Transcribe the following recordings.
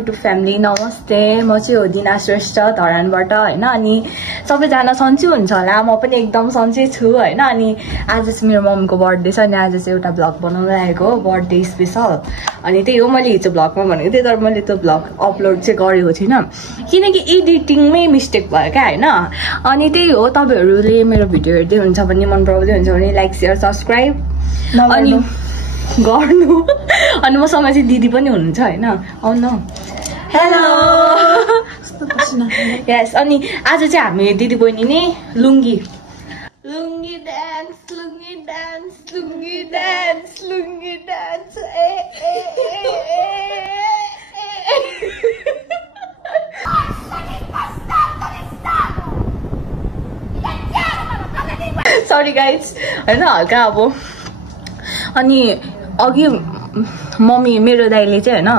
YouTube family नमस्ते म चाहिँ हो दिना श्रेष्ठ धरानबाट हैन अनि सबैजना सन्चै हुन्छ होला म पनि एकदम सन्चै छु हैन अनि आज चाहिँ मेरो मम्मीको बर्थडे छ अनि आज चाहिँ एउटा भ्लग बनाउन लागेको हो बर्थडे स्पेशल अनि त्यही हो मैले हिजो भ्लगमा भनेको थिएँ तर मैले त्यो भ्लग अपलोड चाहिँ गरेको थिइनँ किनकि एडिटिङमै मिस्टेक भयो क्या हैन अनि त्यही हो तपाईहरुले मेरो भिडियो हेर्दै हुन्छ भने मन पराउँदै हुन्छ भने लाइक शेयर सब्स्क्राइब अनि गर्नु अनि मसँग चाहिँ दिदी पनि हुनुहुन्छ हैन आउनु हेलो यस अनि आज चाहिँ हामी दिदी बहिनी नि लुङ्गी डान्स सरी गाइज हैन हल्का अब अनि अघि मम्मी मेरो दाइले चाहिँ हैन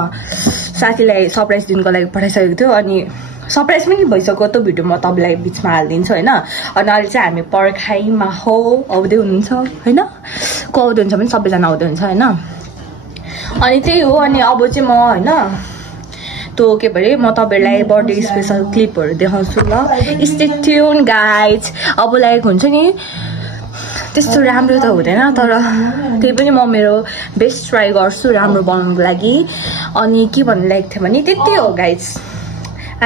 साथीलाई सरप्राइज दिनको लागि पठाइसकेको थियो अनि सरप्राइज पनि भइसक्यो त्यो भिडियो म तपाईलाई बिचमा हाल्दिन्छु हैन अनि अहिले चाहिँ हामी पर्खाइमा हो आउँदै हुनुहुन्छ हैन को आउँदै हुन्छ भने सबैजना आउँदै हुन्छ हैन अनि त्यही हो अनि अब चाहिँ म हैन त्यो के भरे म तपाईहरुलाई बर्थडे स्पेशल क्लिपहरु देखाउँछु ल स्टे ट्युन गाइज अब लाइक हुन्छ नि त्यस्तो राम्रो त हुँदैन तर त्यही पनि म मेरो बेस्ट ट्राई गर्छु राम्रो बनाउनको लागि अनि के भन्नु लागेको थियो भने त्यति हो गाइज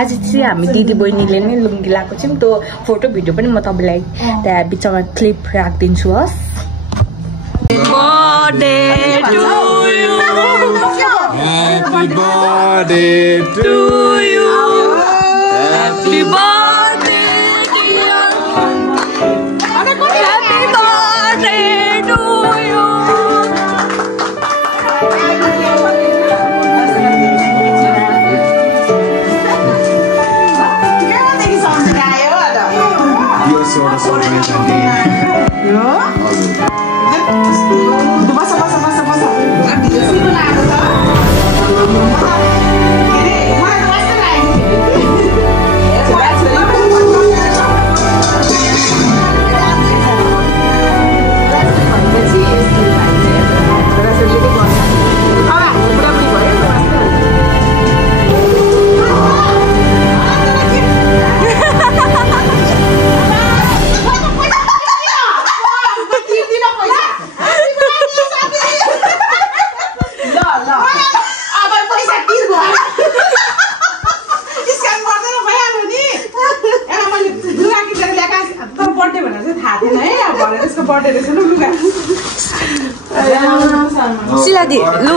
आज चाहिँ हामी दिदी बहिनीले नै लुङ्गी लाएको छौँ त्यो फोटो भिडियो पनि म तपाईलाई त्यहाँ बिचमा क्लिप राखिदिन्छु हस् Happy birthday to you. Happy birthday dear. Happy birthday to you. सिलादी लु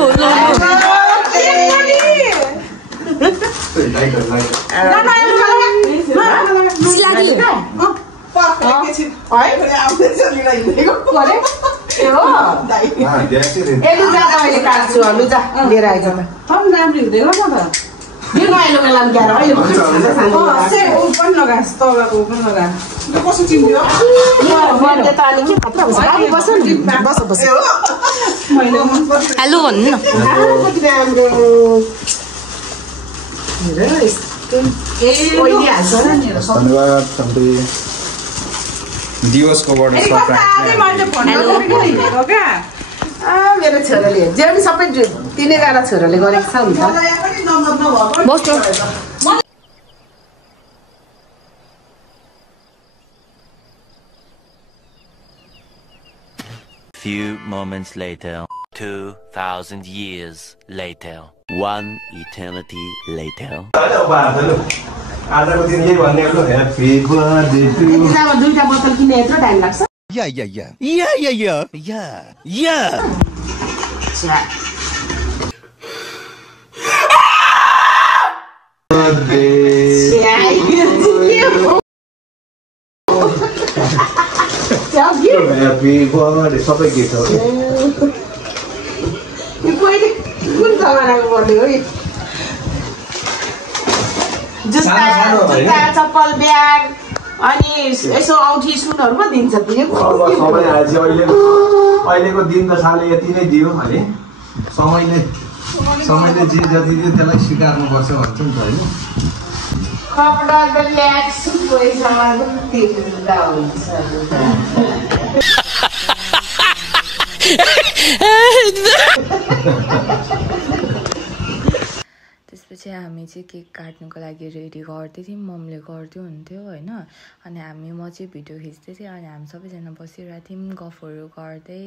हेलो भन्नु दिवसकोबाट मेरो छोराले जे पनि सबै तिनैजना छोराले गरेको छ नि त Few moments later, 2,000 years later, 1 eternity later. आजको दिन यही भन्ने हो ह्यापी बर्थडे टु यु दुईटा बोतल किन्ने यत्रो टाइम लाग्छ या ह्यापी बर्थडे सबै गिफ्ट हो कुन जमानाको बर्थडे हो जुत्ता चप्पल ब्याग अनि यसो औठी सुनहरु पो दिन्छ तिमी सबै आज अहिलेको दिन त साले यति नै दियो भने समयले जे जति दियो त्यसलाई स्वीकार्नु पर्छ भन्छ नि त हैन कपडा त ल्याक्स पैसामा तिर्दा हुन्छ त्यसपछि चाहिँ हामी चाहिँ केक काट्नुको लागि रेडी गर्दै थियौँ मम्मीले गर्दै हुन्थ्यो होइन अनि म चाहिँ भिडियो खिच्दै थिएँ अनि हामी सबैजना बसिरहेको थियौँ गफहरू गर्दै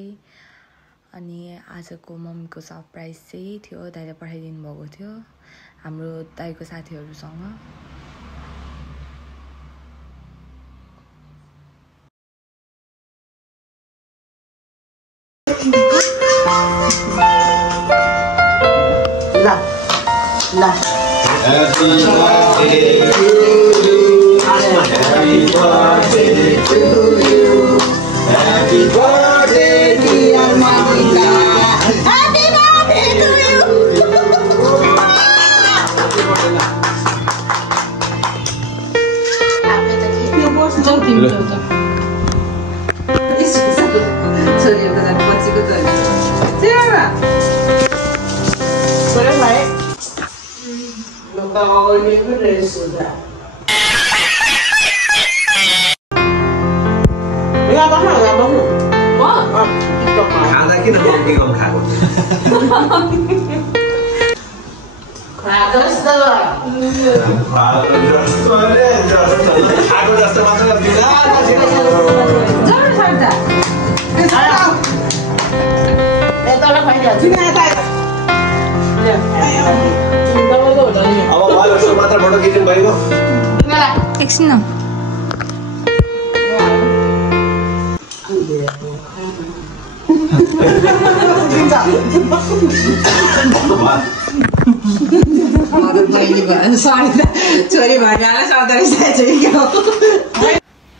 अनि आजको मम्मीको सरप्राइज चाहिँ थियो दाइले पठाइदिनु भएको थियो हाम्रो दाइको साथीहरूसँग Happy birthday to you. Happy birthday to you. Happy birthday dear Monica. Happy birthday to you. खाँदा किन बङ्की गम खाएको खाएको जस्तो मात्र अब भयो यसो मात्र फोटो खिच्नु भएको एकछिन न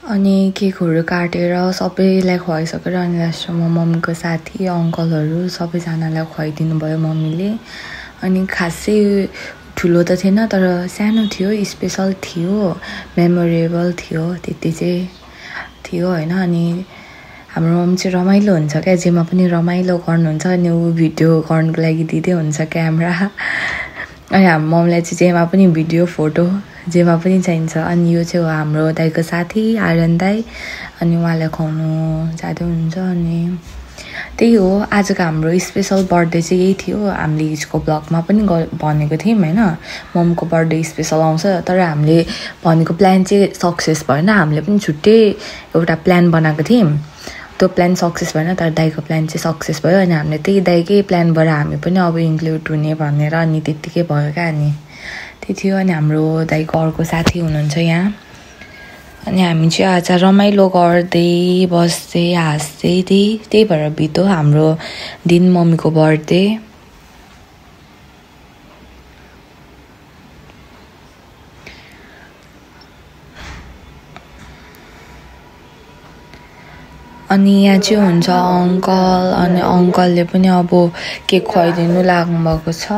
अनि केकहरू काटेर सबैलाई खुवाइसकेर अनि लास्टमा मम्मीको साथी अङ्कलहरू सबैजनालाई खुवाइदिनु भयो मम्मीले अनि खासै ठुलो त थिएन तर सानो थियो स्पेसल थियो मेमोरेबल थियो त्यति चाहिँ थियो होइन अनि हाम्रो मम्मी चाहिँ रमाइलो हुन्छ क्या जेमा पनि रमाइलो गर्नुहुन्छ अनि ऊ भिडियो गर्नुको लागि दिँदै हुन्छ क्यामेरा अनि हाम्रो मम्मीलाई चाहिँ जेमा पनि भिडियो फोटो जेमा पनि चाहिन्छ अनि यो चाहिँ हो हाम्रो दाइको साथी आर्यन दाइ अनि उहाँलाई खुवाउनु जाँदै हुन्छ अनि त्यही हो आजको हाम्रो स्पेसल बर्थडे चाहिँ यही थियो हामीले हिजोको ब्लगमा पनि भनेको थियौँ होइन मम्मीको बर्थडे स्पेसल आउँछ तर हामीले भनेको प्लान चाहिँ सक्सेस भएन हामीले पनि छुट्टै एउटा प्लान बनाएको थियौँ त्यो प्लान सक्सेस भएन तर दाइको प्लान चाहिँ सक्सेस भयो अनि हामीले त्यही दाइकै प्लानबाट हामी पनि अब इन्क्लुड हुने भनेर अनि त्यत्तिकै भयो क्या अनि त्यही थियो अनि हाम्रो दाइको अर्को साथी हुनुहुन्छ यहाँ अनि हामी चाहिँ आज रमाइलो गर्दै बस्दै हाँस्दै त्यही भएर बित्यो हाम्रो दिन मम्मीको बर्थडे अनि यहाँ चाहिँ हुन्छ अङ्कल अनि अङ्कलले पनि अब केक खुवाइदिनु लाग्नु भएको छ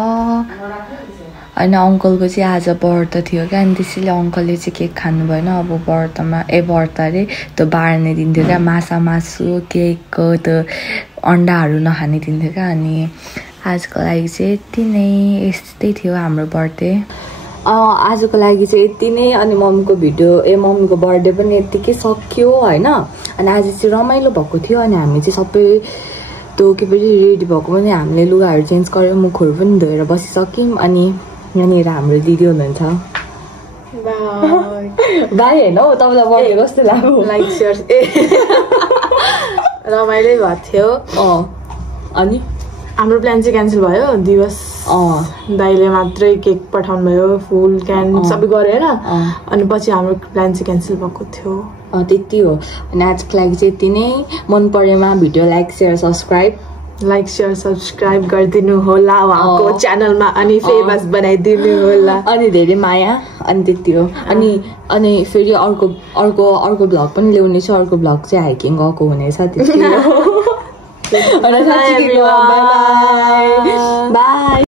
अनि अङ्कलको चाहिँ आज व्रत थियो क्या अनि त्यसैले अङ्कलले चाहिँ केक खानु भएन अब व्रतमा व्रत अरे त्यो बार्ने दिन्थ्यो क्या मासु केकको त्यो अन्डाहरू नखाने दिन्थ्यो क्या अनि आजको लागि चाहिँ यति नै यस्तै थियो हाम्रो बर्थडे आजको लागि चाहिँ यति नै अनि मम्मीको मम्मीको बर्थडे पनि यत्तिकै सक्यो होइन अनि आज चाहिँ रमाइलो भएको थियो अनि हामी चाहिँ सबै त्यो के पनि रेडी भएको पनि हामीले लुगाहरू चेन्ज गरेर मुखहरू पनि धोएर बसिसक्यौँ अनि यहाँनिर हाम्रो दिदी हुनुहुन्छ बाई होइन हौ तपाईँलाई बर्थडे कस्तो लाग्यो लाइक सेयर रमाइलो भएको थियो अनि हाम्रो प्लान चाहिँ क्यान्सल भयो दिवस दाइले मात्रै केक पठाउनु भयो फुल क्यान सबै गरेर अनि पछि हाम्रो प्लान चाहिँ क्यान्सल भएको थियो त्यति हो अनि आजको लागि चाहिँ यति नै मन परेमा भिडियो लाइक सेयर सब्सक्राइब गरिदिनु होला उहाँको च्यानलमा अनि फेमस बनाइदिनु होला अनि धेरै माया अनि त्यति हो अनि फेरि अर्को भ्लग पनि ल्याउने छ अर्को भ्लग चाहिँ हाइकिङ गएको हुनेछ त्यति हो बाई